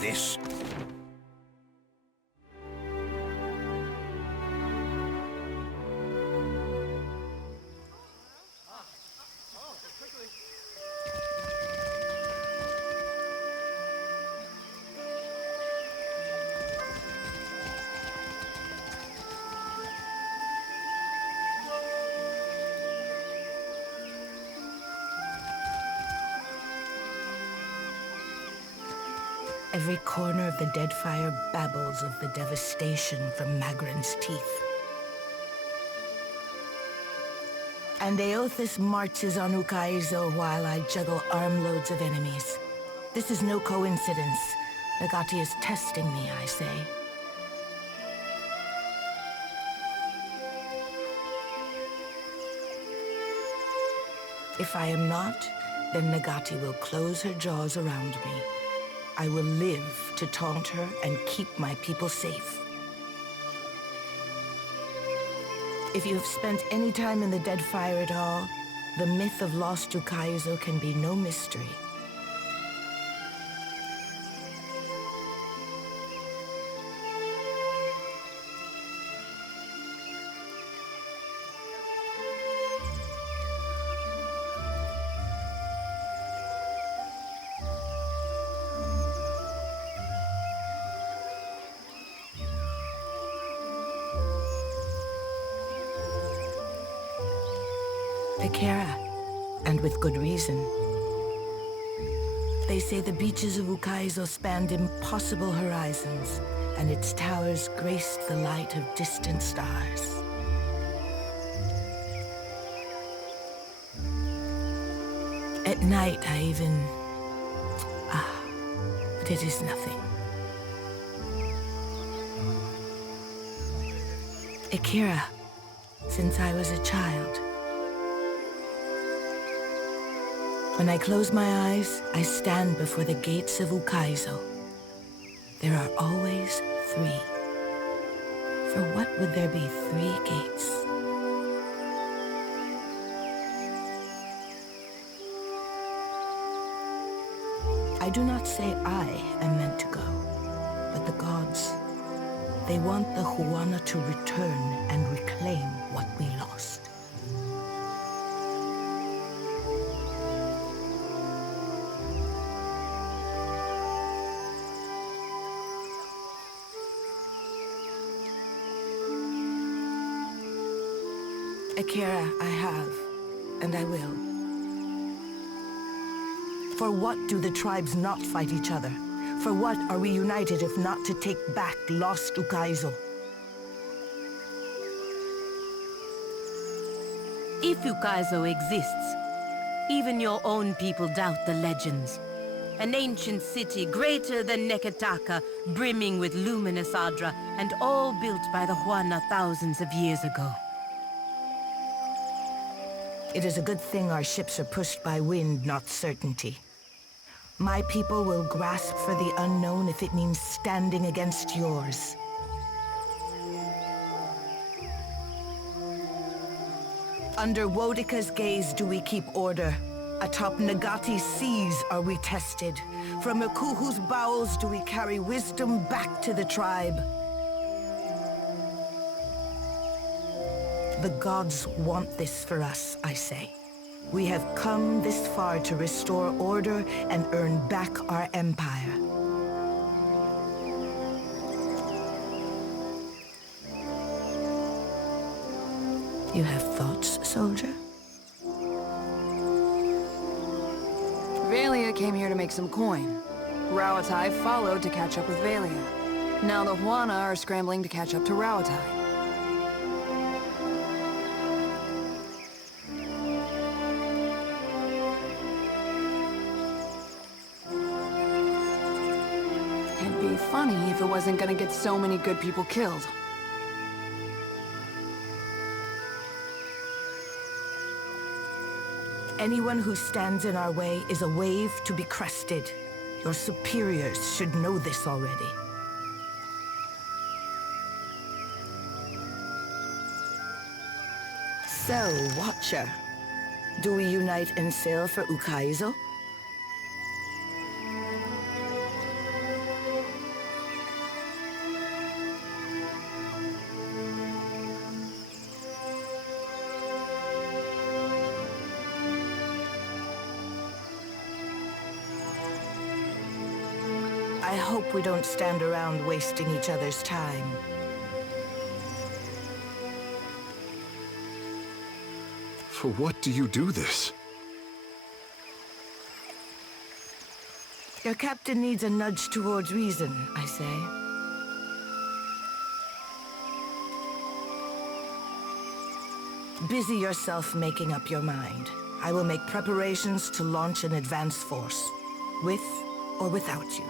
This. Every corner of the Deadfire babbles of the devastation from Magran's teeth. And Eothas marches on Ukaizo while I juggle armloads of enemies. This is no coincidence. Nagati is testing me, I say. If I am not, then Nagati will close her jaws around me. I will live to taunt her and keep my people safe. If you have spent any time in the Deadfire at all, the myth of lost Ukaizo can be no mystery. Eora, and with good reason. They say the beaches of Ukaizo spanned impossible horizons, and its towers graced the light of distant stars. At night, I even... but it is nothing. Eora, since I was a child. When I close my eyes, I stand before the gates of Ukaizo. There are always three. For what would there be three gates? I do not say I am meant to go, but the gods. They want the Huana to return and reclaim what we lost. Eora, I have, and I will. For what do the tribes not fight each other? For what are we united if not to take back lost Ukaizo? If Ukaizo exists, even your own people doubt the legends. An ancient city greater than Neketaka, brimming with luminous Adra, and all built by the Huana thousands of years ago. It is a good thing our ships are pushed by wind, not certainty. My people will grasp for the unknown if it means standing against yours. Under Wodika's gaze do we keep order. Atop Nagati's seas are we tested. From Ikuhu's bowels do we carry wisdom back to the tribe. The gods want this for us, I say. We have come this far to restore order and earn back our empire. You have thoughts, soldier? Valia came here to make some coin. Rauatai followed to catch up with Valia. Now the Huana are scrambling to catch up to Rauatai. It'd be funny if it wasn't gonna get so many good people killed. Anyone who stands in our way is a wave to be crested. Your superiors should know this already. So, Watcher, do we unite and sail for Ukaizo? I hope we don't stand around wasting each other's time. For what do you do this? Your captain needs a nudge towards reason, I say. Busy yourself making up your mind. I will make preparations to launch an advance force, with or without you.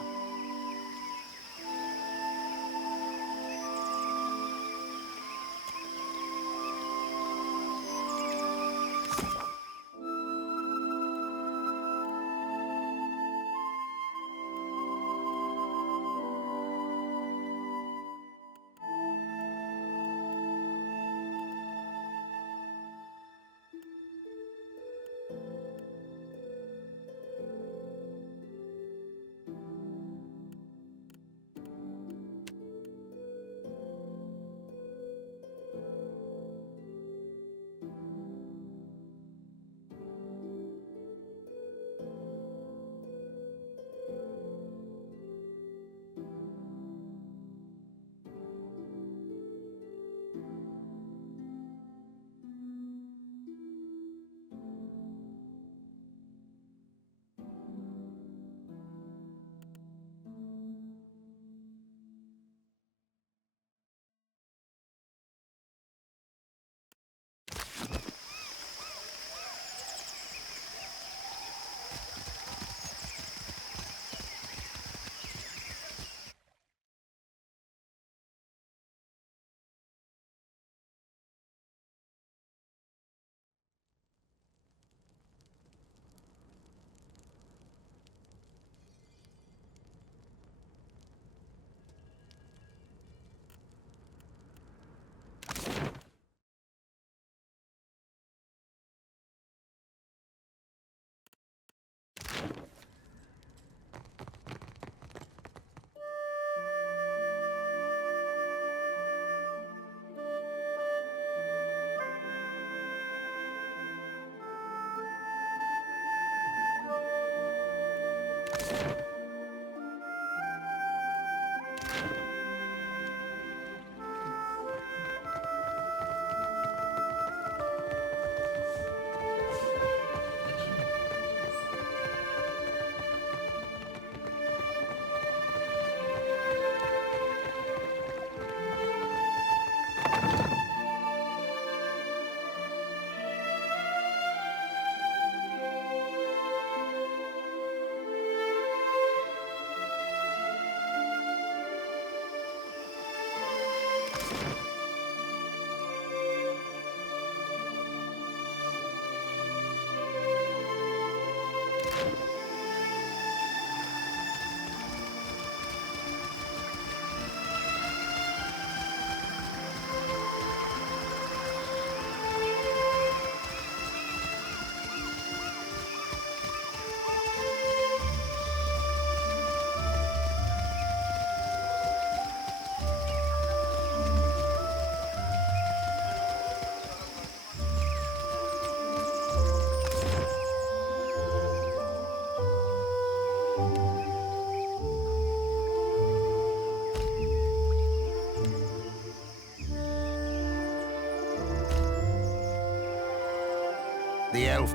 The elf.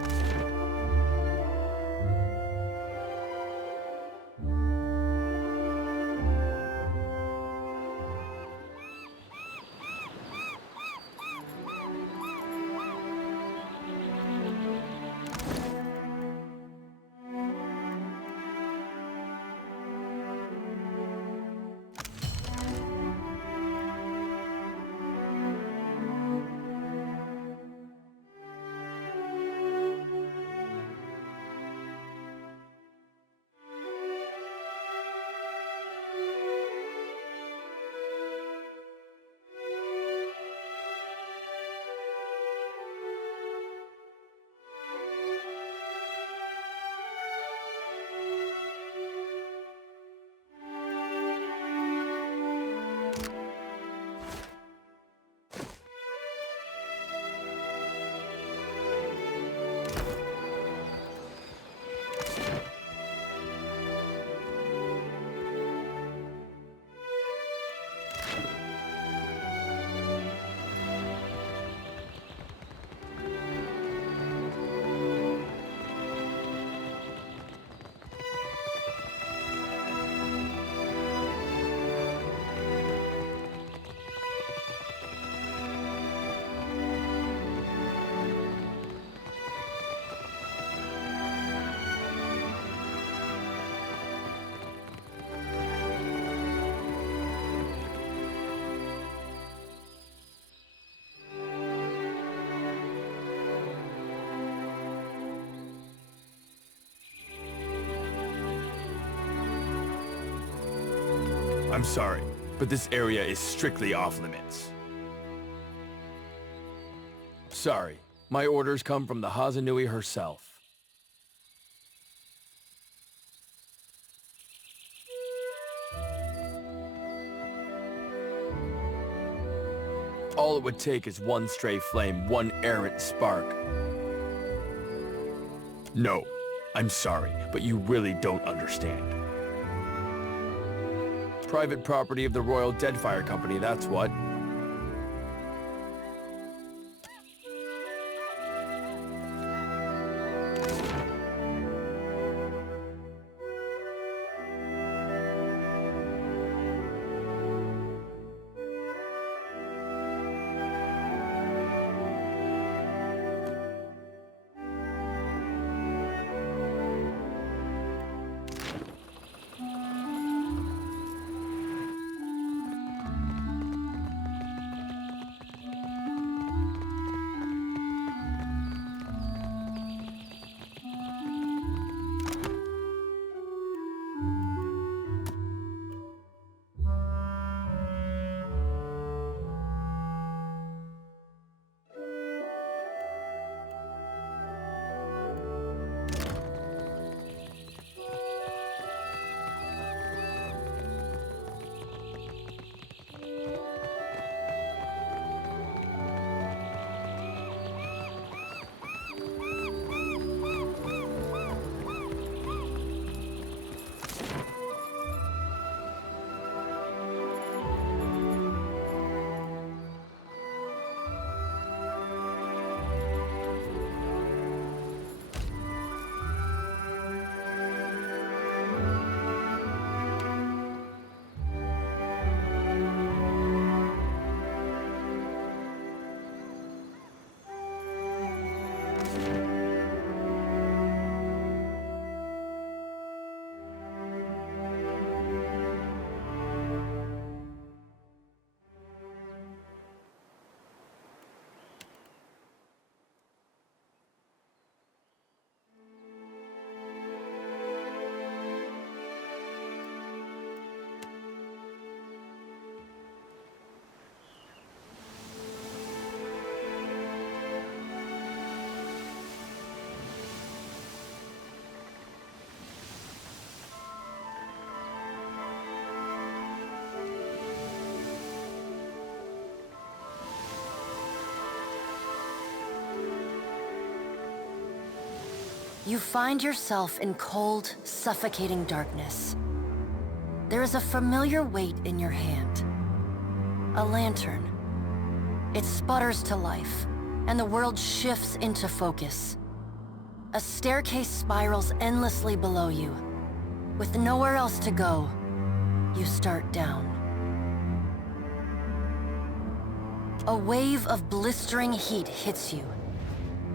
I'm sorry, but this area is strictly off-limits. Sorry, my orders come from the Hazanui herself. All it would take is one stray flame, one errant spark. No, I'm sorry, but you really don't understand. Private property of the Royal Deadfire Company, that's what. You find yourself in cold, suffocating darkness. There is a familiar weight in your hand. A lantern. It sputters to life, and the world shifts into focus. A staircase spirals endlessly below you. With nowhere else to go, you start down. A wave of blistering heat hits you.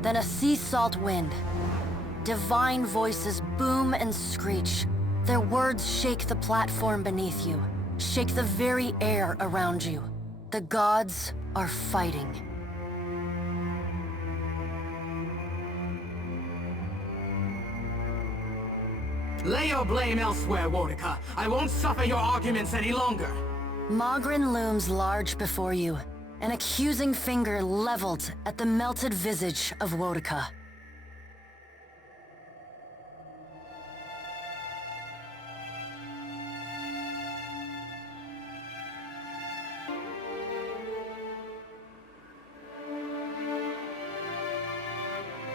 Then a sea salt wind. Divine voices boom and screech. Their words shake the platform beneath you, shake the very air around you. The gods are fighting. Lay your blame elsewhere, Wodika. I won't suffer your arguments any longer. Mogren looms large before you, an accusing finger leveled at the melted visage of Wodika.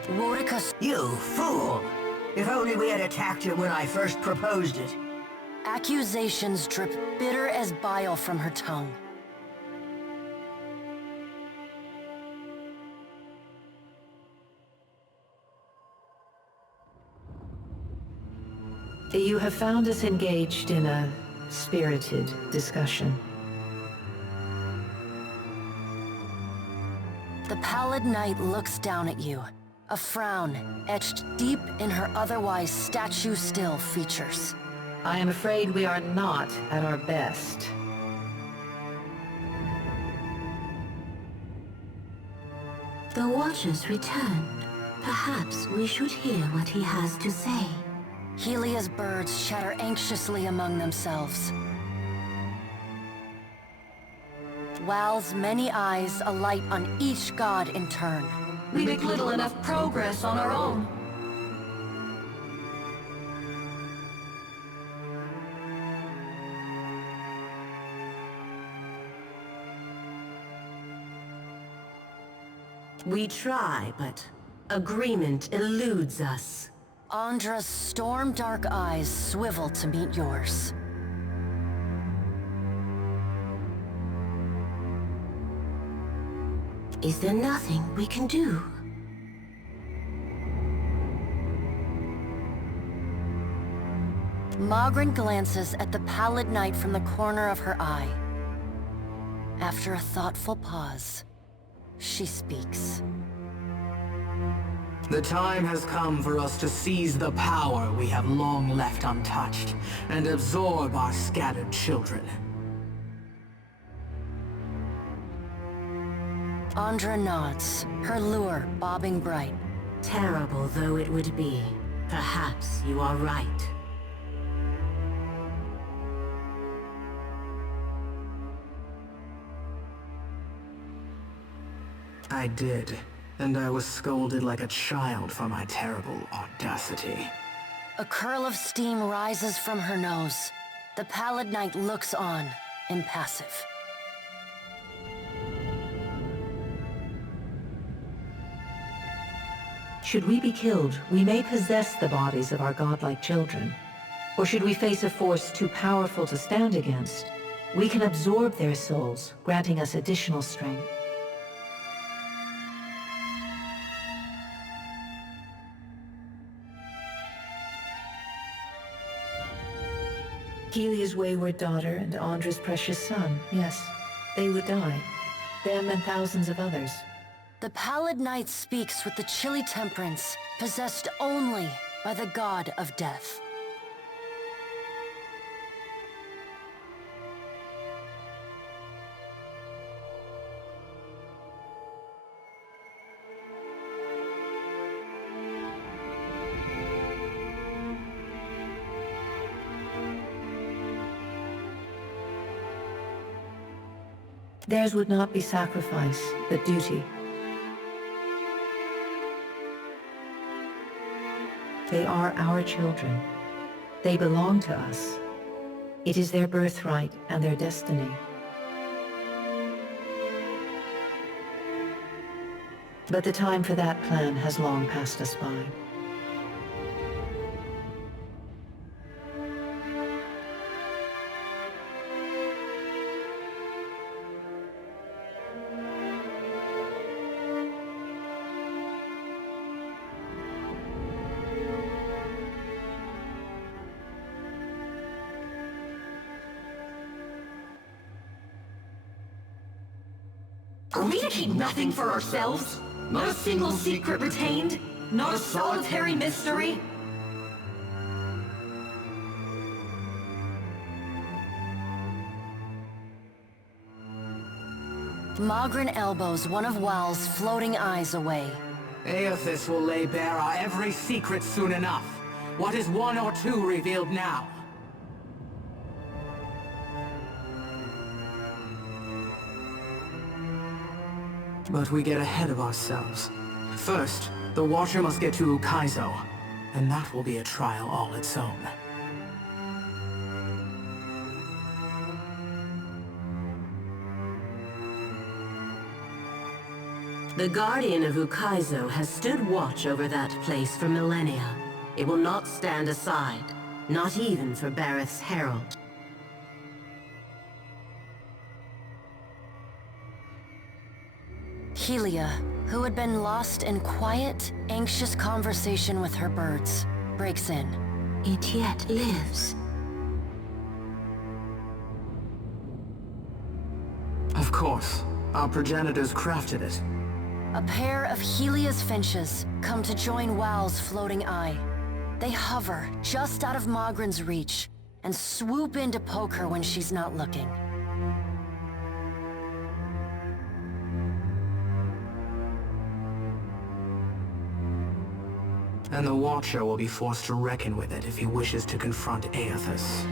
Wodika... You fool! If only we had attacked it when I first proposed it. Accusations drip bitter as bile from her tongue. You have found us engaged in a spirited discussion. The pallid knight looks down at you, a frown etched deep in her otherwise statue-still features. I am afraid we are not at our best. The Watchers returned. Perhaps we should hear what he has to say. Helia's birds chatter anxiously among themselves. Wal's many eyes alight on each god in turn. We make little enough progress on our own. We try, but agreement eludes us. Andra's storm-dark eyes swivel to meet yours. Is there nothing we can do? Mogren glances at the pallid knight from the corner of her eye. After a thoughtful pause, she speaks. The time has come for us to seize the power we have long left untouched, and absorb our scattered children. Andra nods, her lure bobbing bright. Terrible though it would be, perhaps you are right. I did, and I was scolded like a child for my terrible audacity. A curl of steam rises from her nose. The pallid knight looks on, impassive. Should we be killed, we may possess the bodies of our godlike children. Or should we face a force too powerful to stand against, we can absorb their souls, granting us additional strength. Helia's wayward daughter and Andra's precious son, yes, they would die. Them and thousands of others. The pallid knight speaks with the chilly temperance, possessed only by the god of death. Theirs would not be sacrifice, but duty. They are our children. They belong to us. It is their birthright and their destiny. But the time for that plan has long passed us by. Are we to keep nothing for ourselves? Not a single secret retained? Not a solitary mystery? Mogren elbows one of Wal's floating eyes away. Aethys will lay bare our every secret soon enough. What is one or two revealed now? But we get ahead of ourselves. First, the Watcher must get to Ukaizo, and that will be a trial all its own. The Guardian of Ukaizo has stood watch over that place for millennia. It will not stand aside, not even for Bareth's herald. Helia, who had been lost in quiet, anxious conversation with her birds, breaks in. It yet lives. Of course. Our progenitors crafted it. A pair of Helia's finches come to join Wal's floating eye. They hover just out of Mogren's reach and swoop in to poke her when she's not looking. And the Watcher will be forced to reckon with it if he wishes to confront Aethys.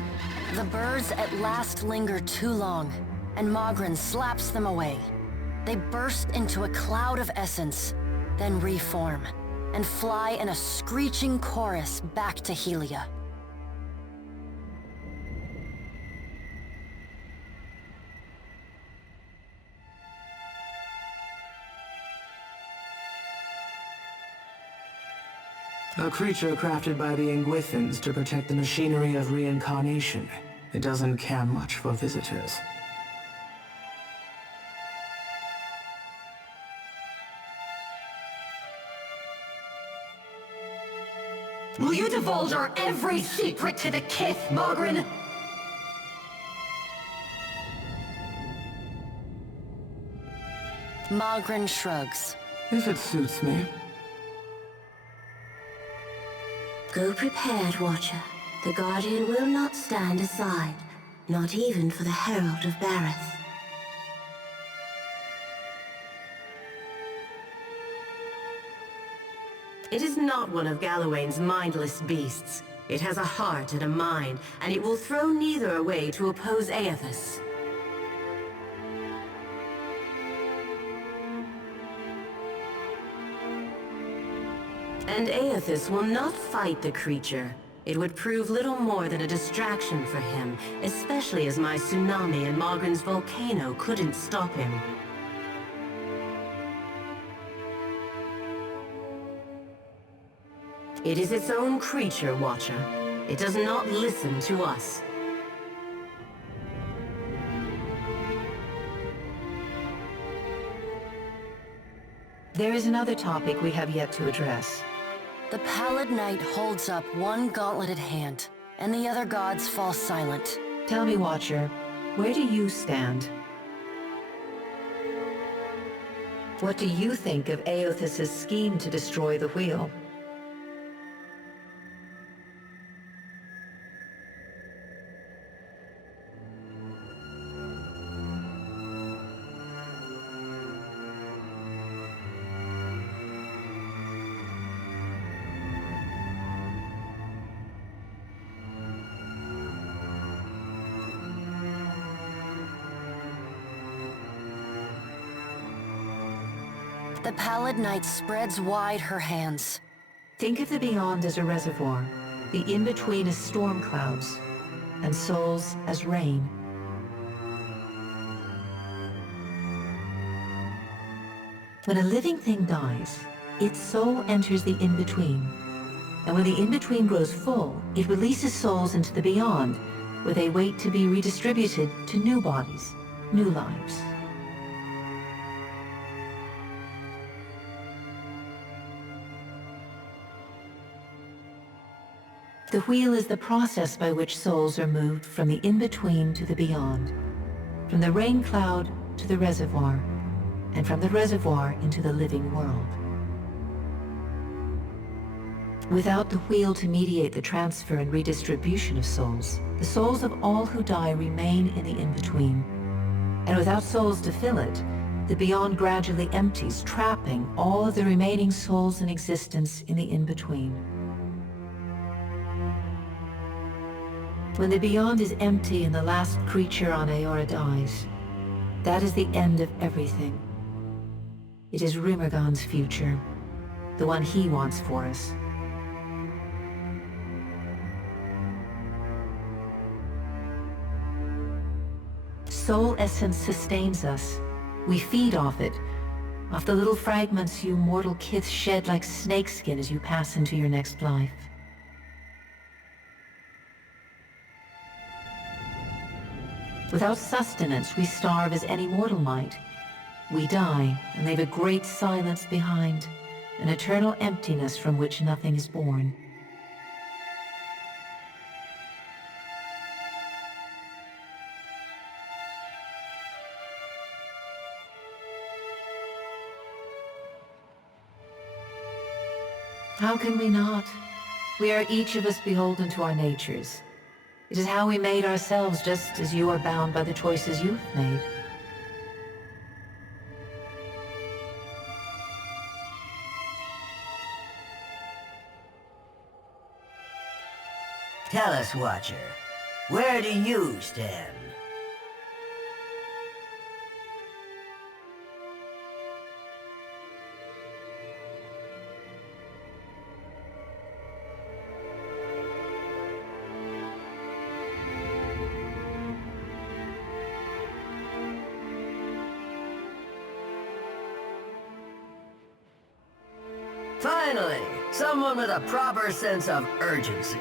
The birds at last linger too long, and Mogren slaps them away. They burst into a cloud of essence, then reform, and fly in a screeching chorus back to Helia. A creature crafted by the Ingwithans to protect the machinery of reincarnation. It doesn't care much for visitors. Will you divulge our every secret to the Kith, Mogren? Mogren shrugs. If it suits me. Go prepared, Watcher. The Guardian will not stand aside, not even for the Herald of Bareth. It is not one of Galawain's mindless beasts. It has a heart and a mind, and it will throw neither away to oppose Aethys. And Aethys will not fight the creature. It would prove little more than a distraction for him, especially as my tsunami and Mogren's volcano couldn't stop him. It is its own creature, Watcher. It does not listen to us. There is another topic we have yet to address. The Pallid Knight holds up one gauntleted hand, and the other gods fall silent. Tell me, Watcher, where do you stand? What do you think of Aethys' scheme to destroy the wheel? The Pallid Knight spreads wide her hands. Think of the beyond as a reservoir, the in-between as storm clouds, and souls as rain. When a living thing dies, its soul enters the in-between. And when the in-between grows full, it releases souls into the beyond, where they wait to be redistributed to new bodies, new lives. The wheel is the process by which souls are moved from the in-between to the beyond, from the rain cloud to the reservoir, and from the reservoir into the living world. Without the wheel to mediate the transfer and redistribution of souls, the souls of all who die remain in the in-between. And without souls to fill it, the beyond gradually empties, trapping all of the remaining souls in existence in the in-between. When the beyond is empty and the last creature on Eora dies, that is the end of everything. It is Rimergon's future, the one he wants for us. Soul essence sustains us. We feed off it, off the little fragments you mortal kith shed like snakeskin as you pass into your next life. Without sustenance, we starve as any mortal might. We die and leave a great silence behind, an eternal emptiness from which nothing is born. How can we not? We are each of us beholden to our natures. It is how we made ourselves, just as you are bound by the choices you've made. Tell us, Watcher, where do you stand? Finally, someone with a proper sense of urgency.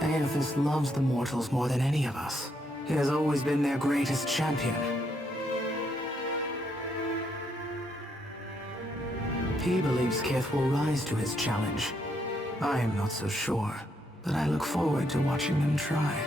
Aethys loves the mortals more than any of us. He has always been their greatest champion. He believes Kith will rise to his challenge. I am not so sure, but I look forward to watching them try.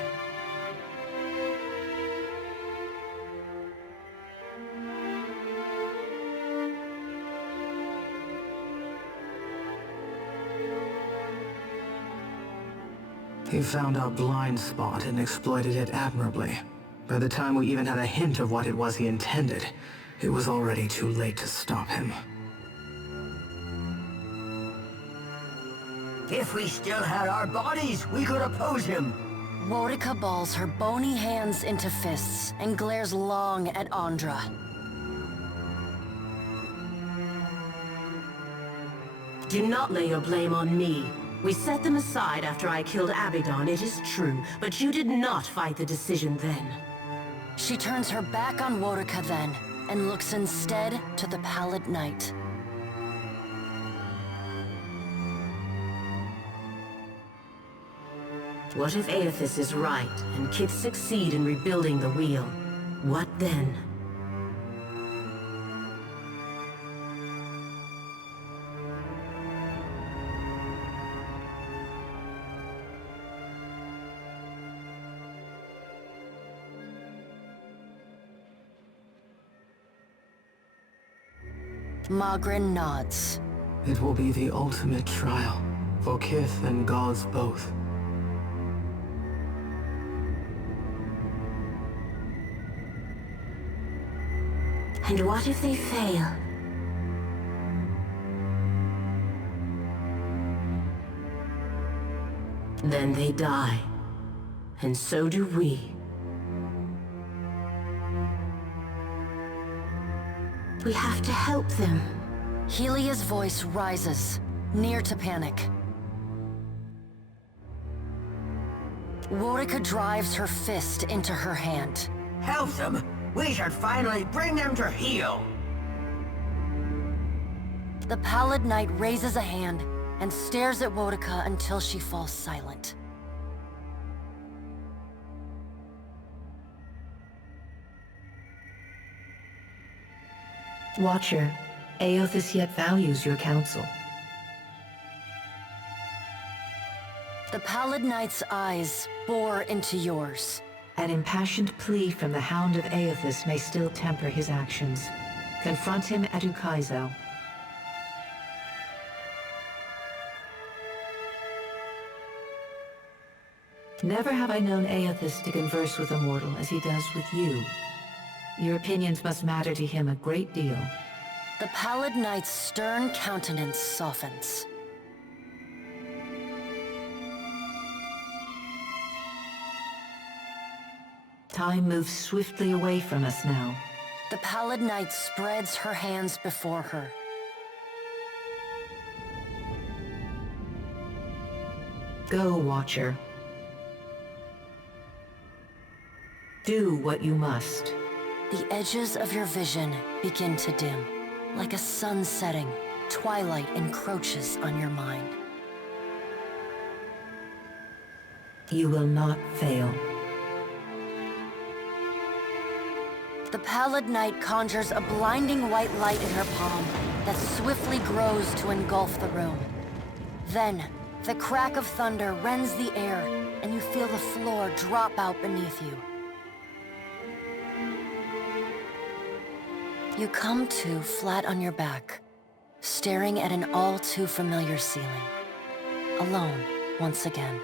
He found our blind spot and exploited it admirably. By the time we even had a hint of what it was he intended, it was already too late to stop him. If we still had our bodies, we could oppose him. Wodika balls her bony hands into fists and glares long at Andra. Do not lay your blame on me. We set them aside after I killed Abaddon, it is true, but you did not fight the decision then. She turns her back on Wodika then, and looks instead to the Pallid Knight. What if Aethys is right, and Kith succeed in rebuilding the wheel? What then? Magrin nods. It will be the ultimate trial, for Kith and gods both. And what if they fail? Then they die. And so do we. We have to help them. Helia's voice rises, near to panic. Wodika drives her fist into her hand. Help them! We should finally bring them to heel! The Pallid Knight raises a hand and stares at Wodika until she falls silent. Watcher, Aethys yet values your counsel. The Pallid Knight's eyes bore into yours. An impassioned plea from the Hound of Aethys may still temper his actions. Confront him at Ukaizo. Never have I known Aethys to converse with a mortal as he does with you. Your opinions must matter to him a great deal. The Pallid Knight's stern countenance softens. Time moves swiftly away from us now. The Pallid Knight spreads her hands before her. Go, Watcher. Do what you must. The edges of your vision begin to dim. Like a sun setting, twilight encroaches on your mind. You will not fail. The Pallid Knight conjures a blinding white light in her palm that swiftly grows to engulf the room. Then, the crack of thunder rends the air, and you feel the floor drop out beneath you. You come to flat on your back, staring at an all-too-familiar ceiling. Alone, once again.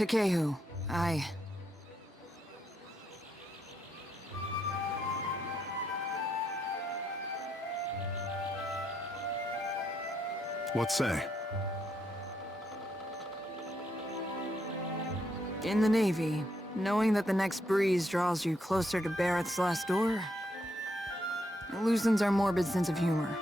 Takehu, What say? In the Navy, knowing that the next breeze draws you closer to Barrett's last door, it loosens our morbid sense of humor.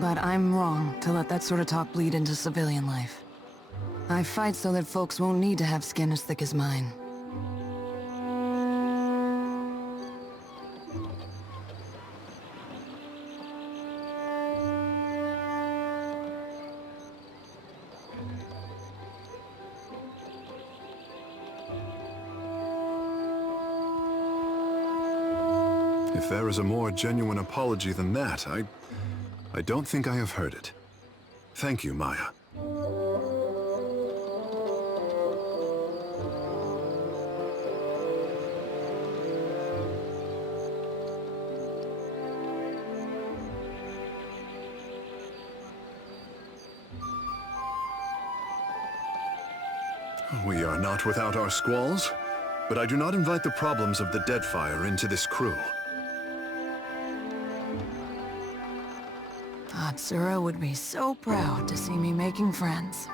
But I'm wrong to let that sort of talk bleed into civilian life. I fight so that folks won't need to have skin as thick as mine. If there is a more genuine apology than that, I don't think I have heard it. Thank you, Maya. We are not without our squalls, but I do not invite the problems of the Deadfire into this crew. Atsura would be so proud to see me making friends.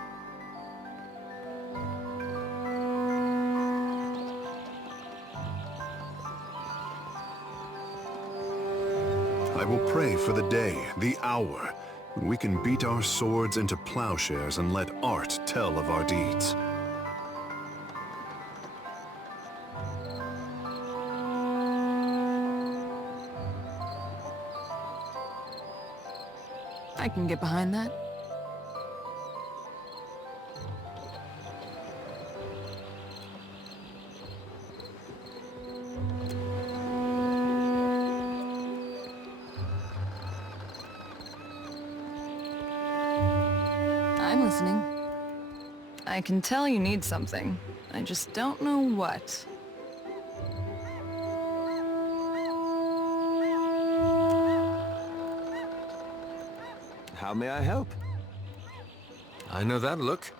I will pray for the day, the hour, when we can beat our swords into plowshares and let art tell of our deeds. I can get behind that. I'm listening. I can tell you need something. I just don't know what. How may I help? I know that look.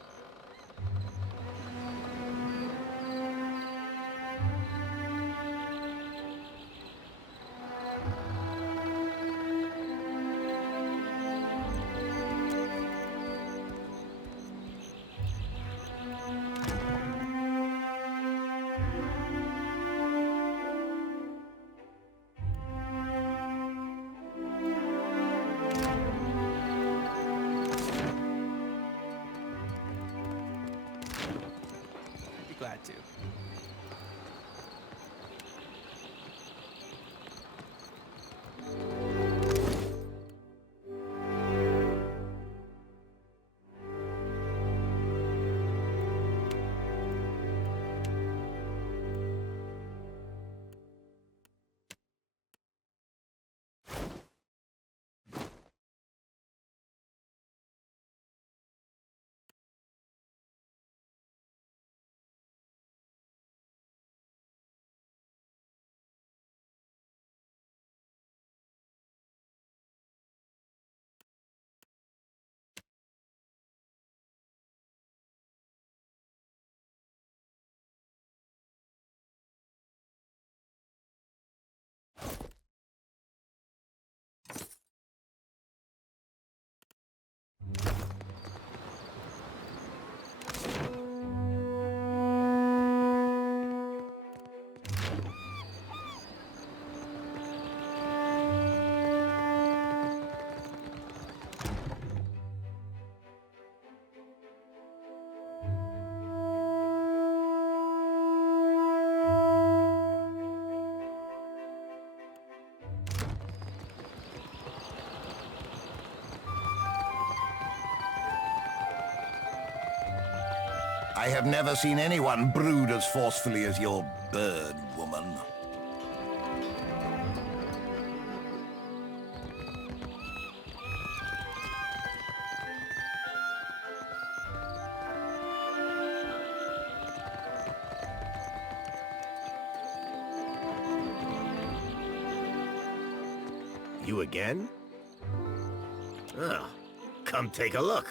Glad to. I have never seen anyone brood as forcefully as your bird woman. You again? Ugh, come take a look.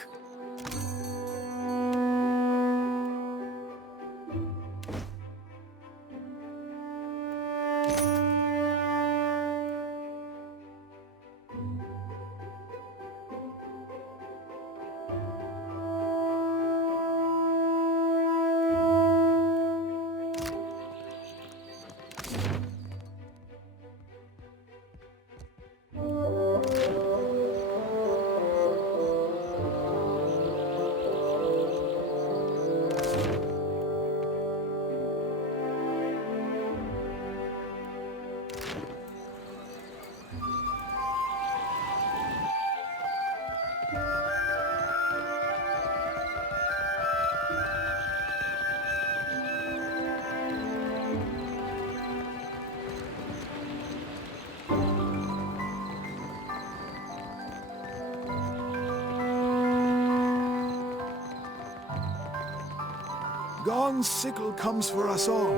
Dawn's sickle comes for us all,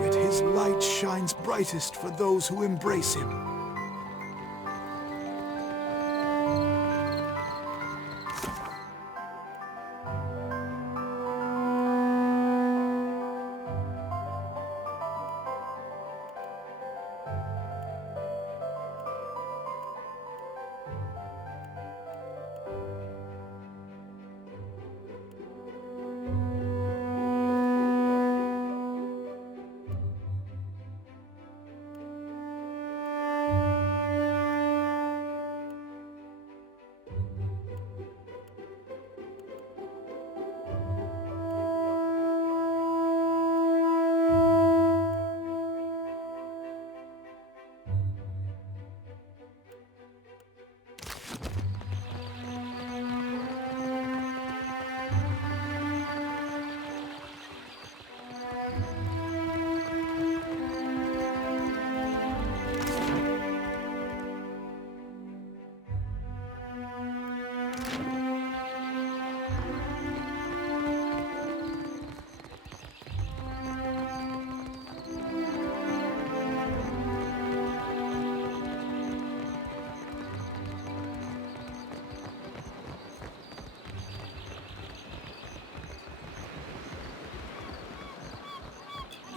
yet his light shines brightest for those who embrace him.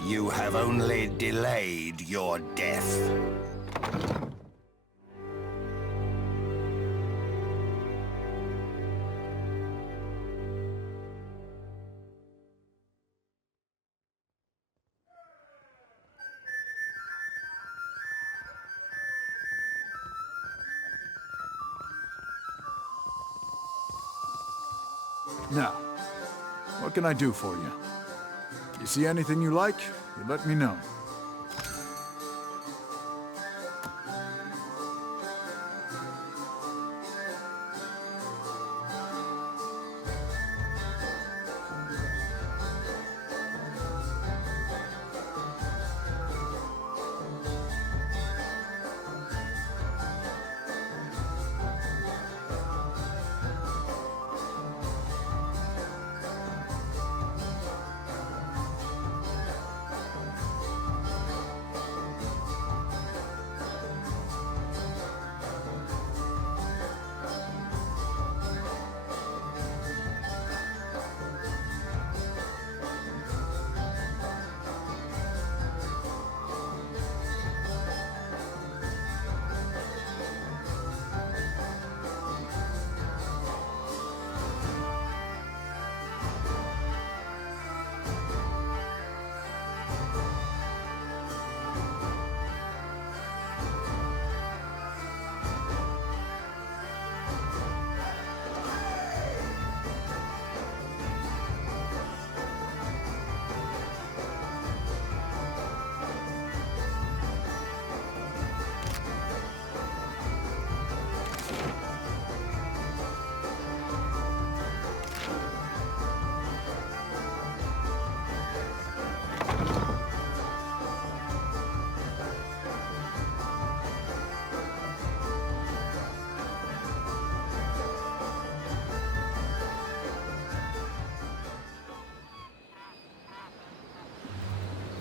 You have only delayed your death. Now, what can I do for you? You see anything you like, you let me know.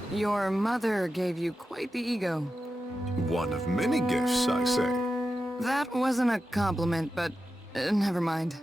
Your mother gave you quite the ego. One of many gifts, I say. That wasn't a compliment, but Never mind.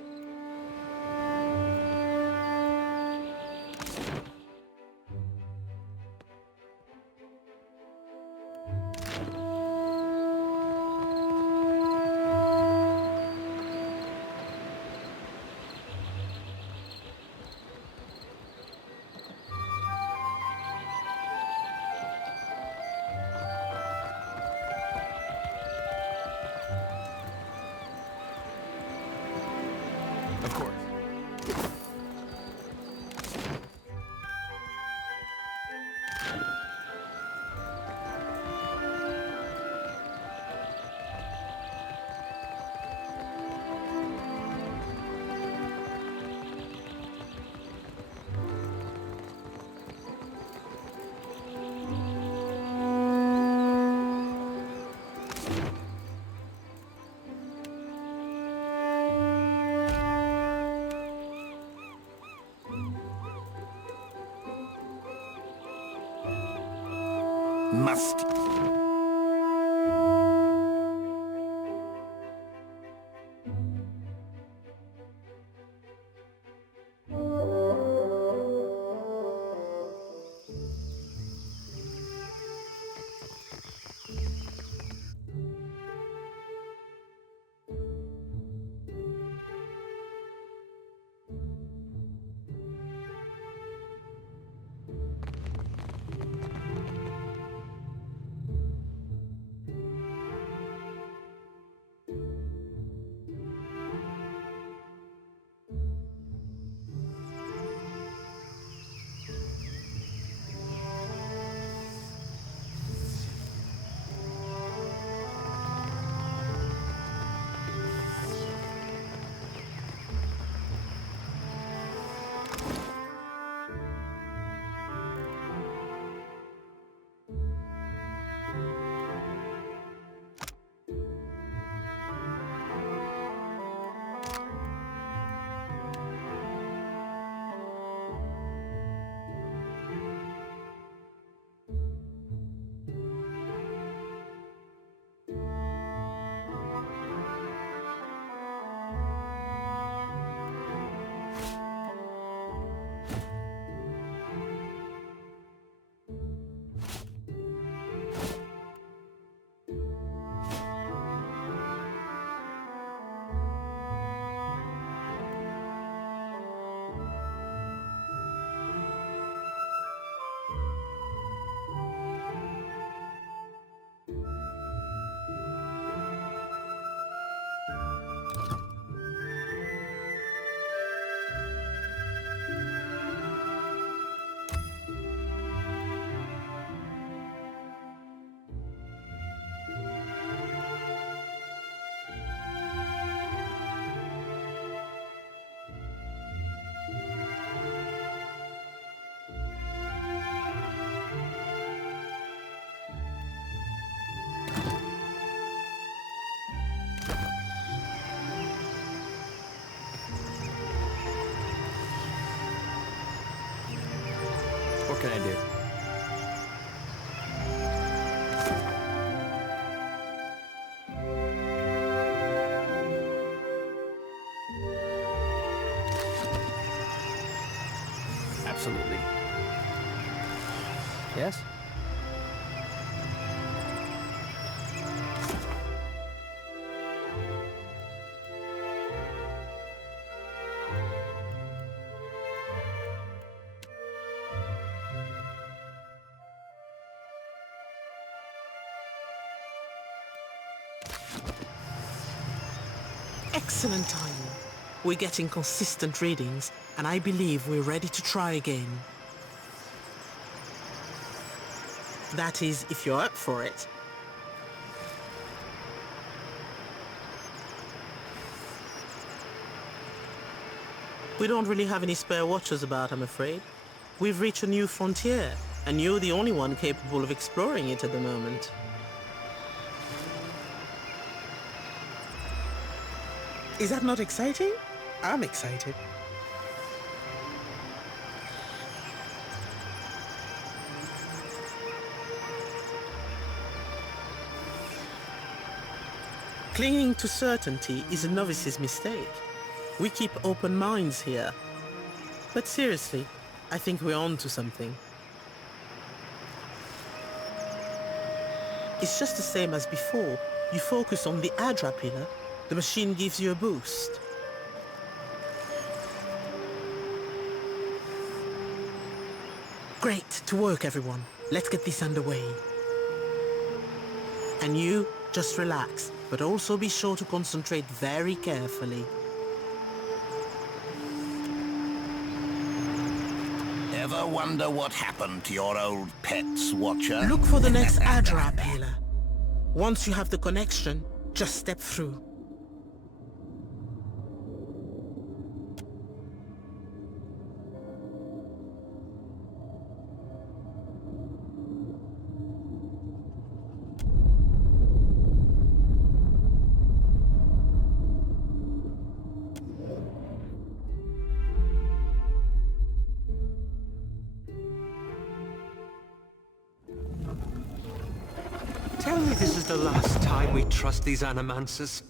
Of course. Must. What can I do? Absolutely. Yes? Excellent timing. We're getting consistent readings, and I believe we're ready to try again. That is, if you're up for it. We don't really have any spare watchers about, I'm afraid. We've reached a new frontier, and you're the only one capable of exploring it at the moment. Is that not exciting? I'm excited. Clinging to certainty is a novice's mistake. We keep open minds here. But seriously, I think we're on to something. It's just the same as before. You focus on the aeidira pillar, the machine gives you a boost. Great, to work everyone. Let's get this underway. And you, just relax, but also be sure to concentrate very carefully. Ever wonder what happened to your old pets, Watcher? Look for the next aeidira pillar. Once you have the connection, just step through. Tell me this is the last time we trust these animancers.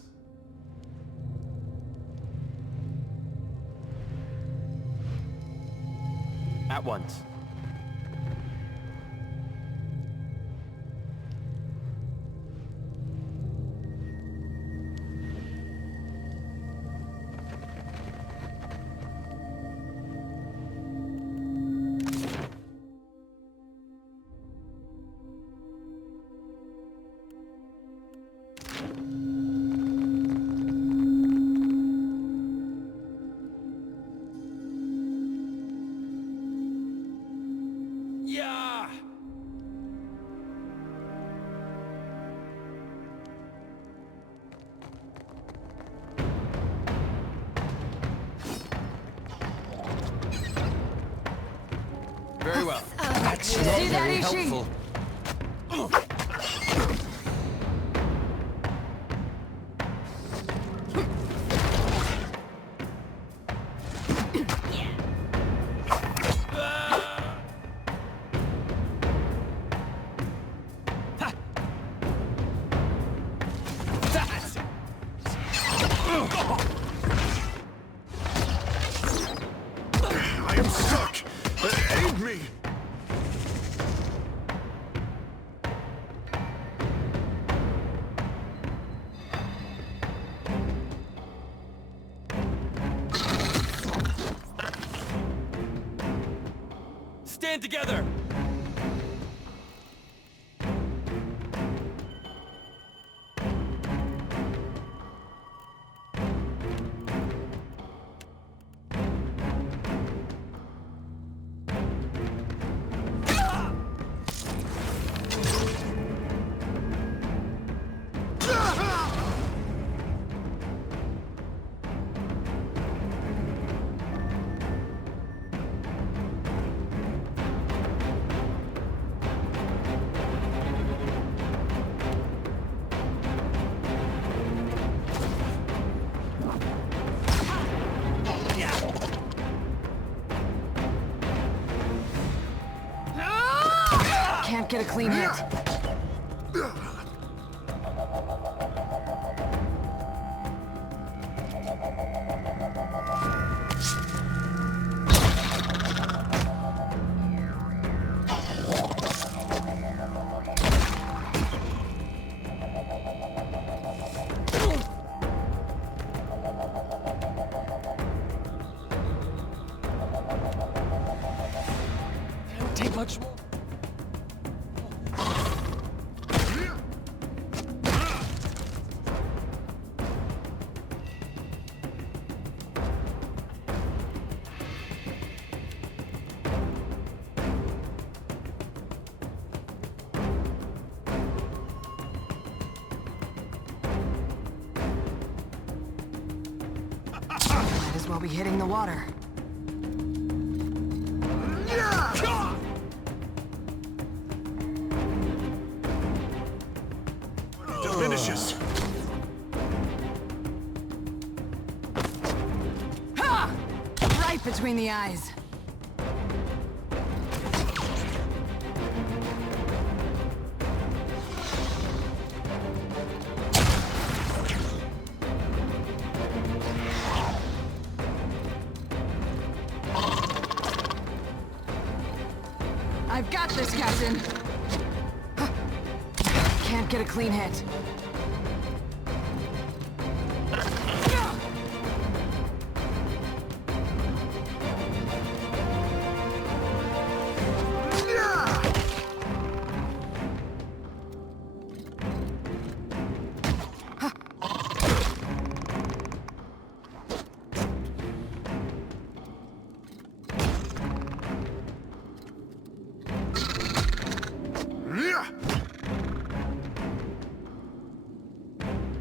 At once. Very well. That's not very helpful. I am stuck! Aid me! Stand together! Can't get a clean hit. Don't take much more. Might as well be hitting the water. Diminishes. Ha! Right between the eyes. I've got this, Captain. Can't get a clean hit.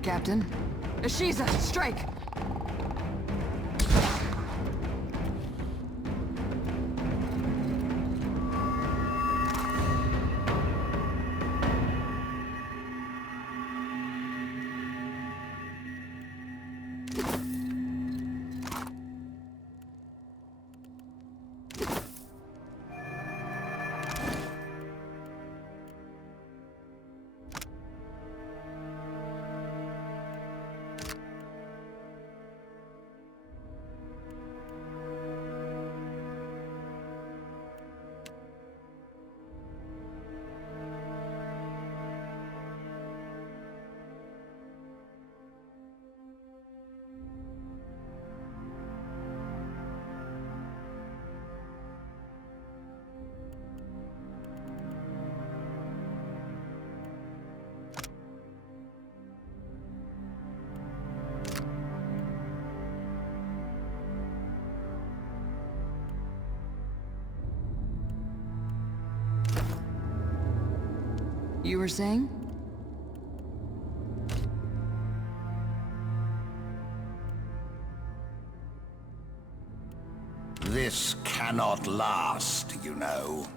Captain. Ashiza, strike! You were saying? This cannot last, you know.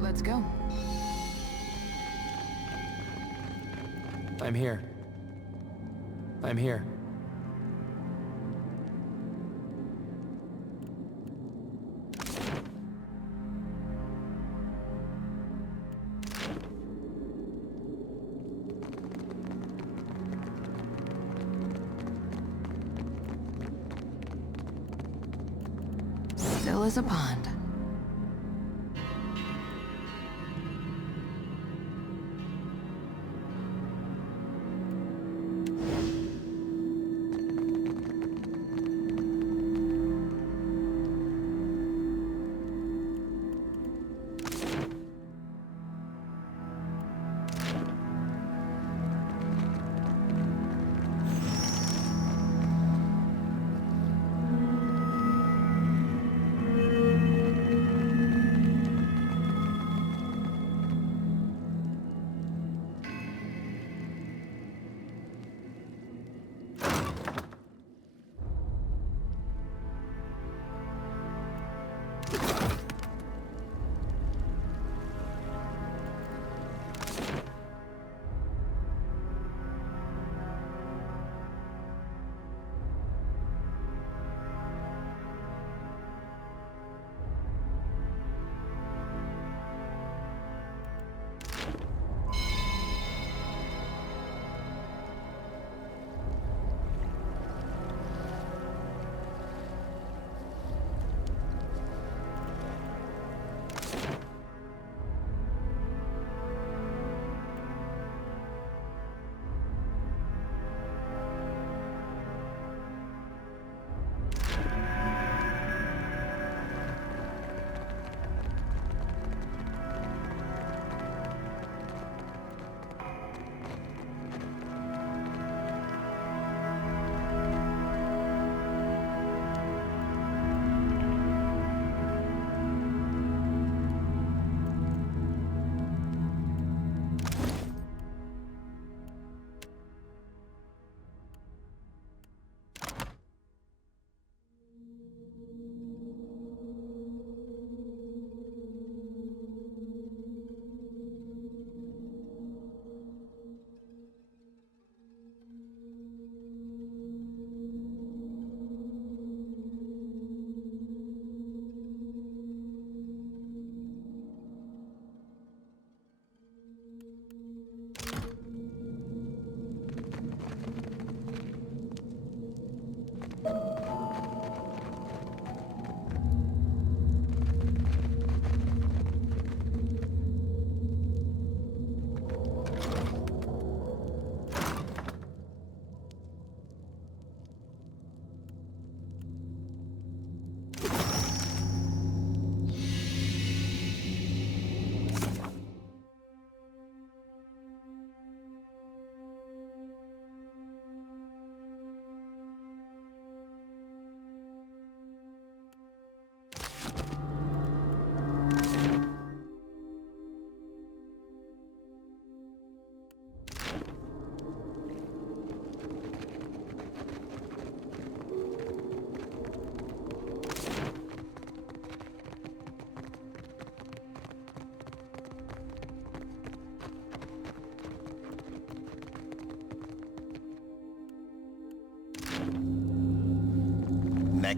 Let's go. I'm here. I'm here. Still as a pond.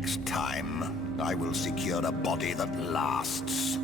Next time, I will secure a body that lasts.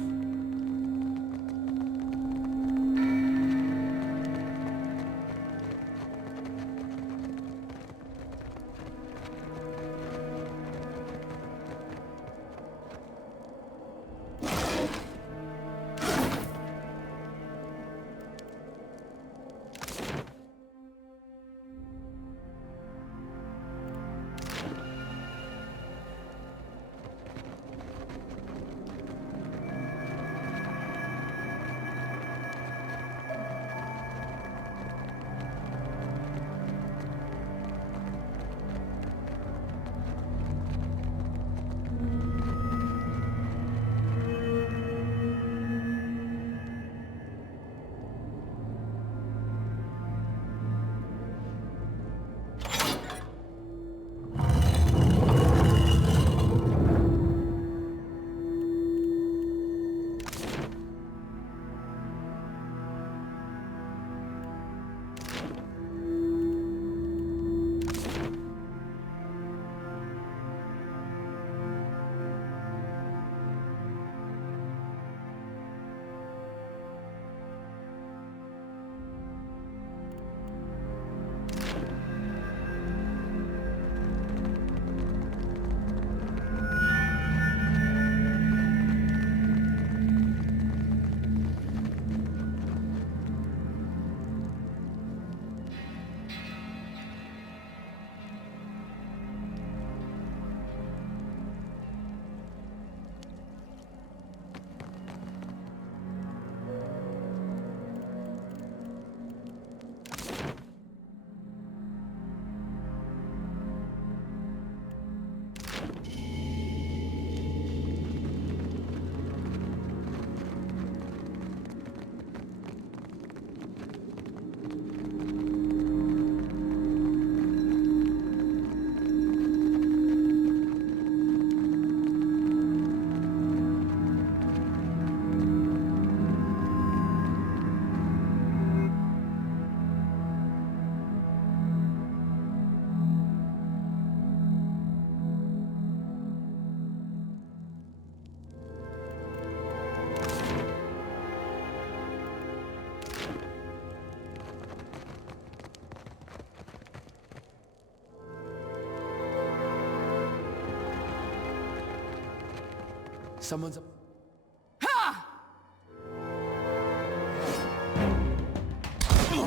Someone's up.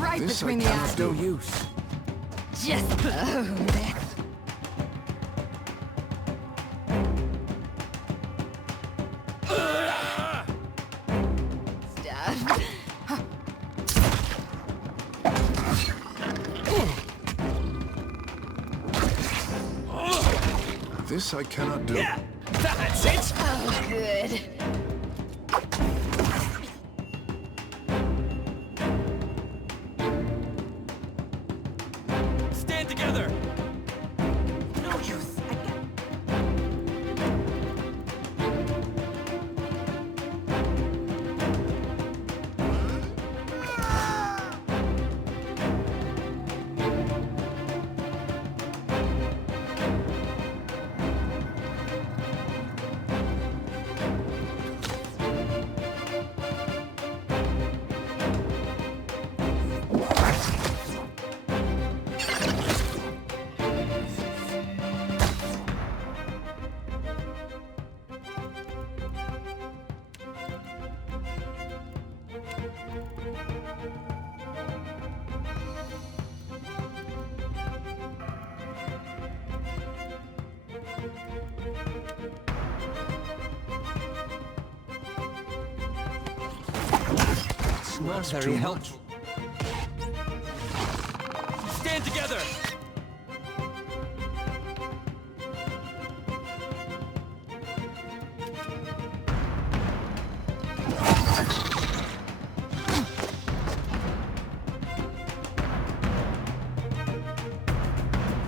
Right This between the eyes. No use. Just that. This I cannot do. Yeah, that's it! Oh, good. Stand together! No use. Not very helpful. Stand together!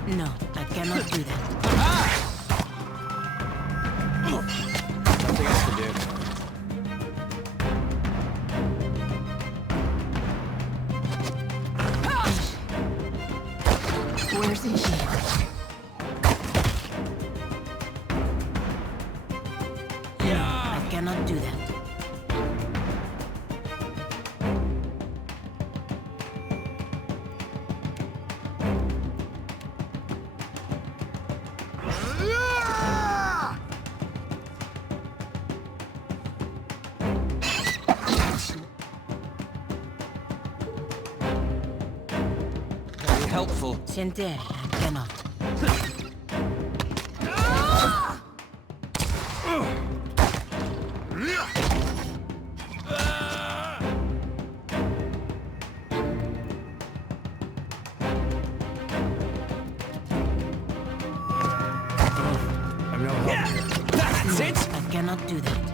No, I cannot do that. Nothing else to do. Where's he? helpful. Siente, I cannot. I'm no help. That's it! I cannot do that.